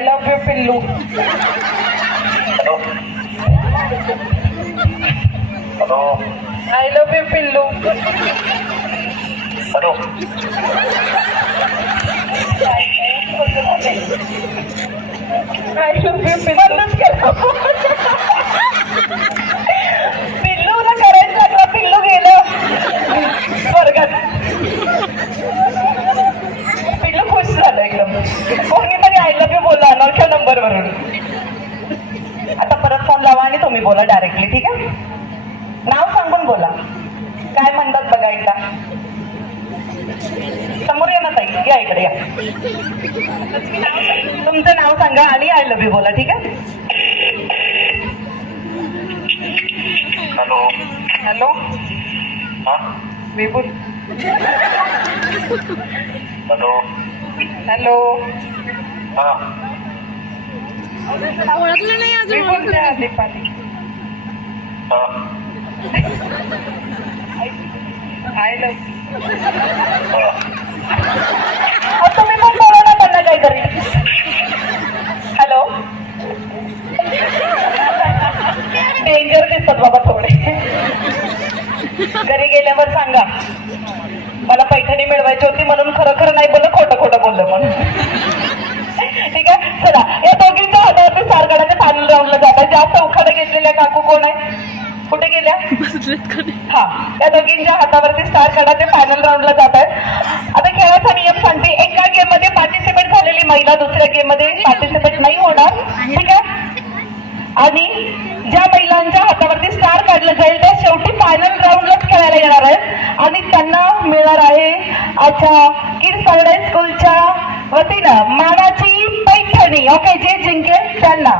I love you, Pillu. Hello. Hello. I love you, Pillu. Hello. I love you, Pillu. तुम्ही बोला directly ठीक आहे? नाव सांगून बोला. काय म्हणतात बघा एकदा. समोर या ना ताई या इकडे या. तुमचं नाव सांगा आणि आय लव्ह यू बोला ठीक आहे? हॅलो. हॅलो. हा? विपुल. हॅलो. हॅलो. हा. ओळखलं नाही अजून विपुल त्या दीपाली हा आय लव्ह हा तुम्ही पण बोला ना त्यांना काहीतरी हॅलो डेंजर दिसतात बाबा थोडे घरी गेल्यावर सांगा मला पैठणी मिळवायची होती म्हणून खरं खरं नाही बोललं खोटं खोटं बोललं म्हणून ठीक आहे चला राऊंडला जातात. जास्त उखाडे घेतलेल्या काकू कोण आहे? कुठे गेल्या? हा या दोघींच्या हातावरती स्टार कार्डाचे फायनल राऊंडला जात आहेत आता खेळाचा नियम सांगते. एका गेममध्ये पार्टिसिपेट झालेली महिला दुसऱ्या गेममध्ये पार्टिसिपेट नाही होणार. ठीक आहे? आणि ज्या महिलांच्या हातावरती स्टार काढलं जाईल त्या शेवटी फायनल राऊंडलाच खेळायला येणार आहेत. आणि त्यांना मिळणार आहे अच्छा किड्स पारडाईज स्कूलच्या वतीनं मानाची पैठणी. ओके जे जिंकेल त्यांना.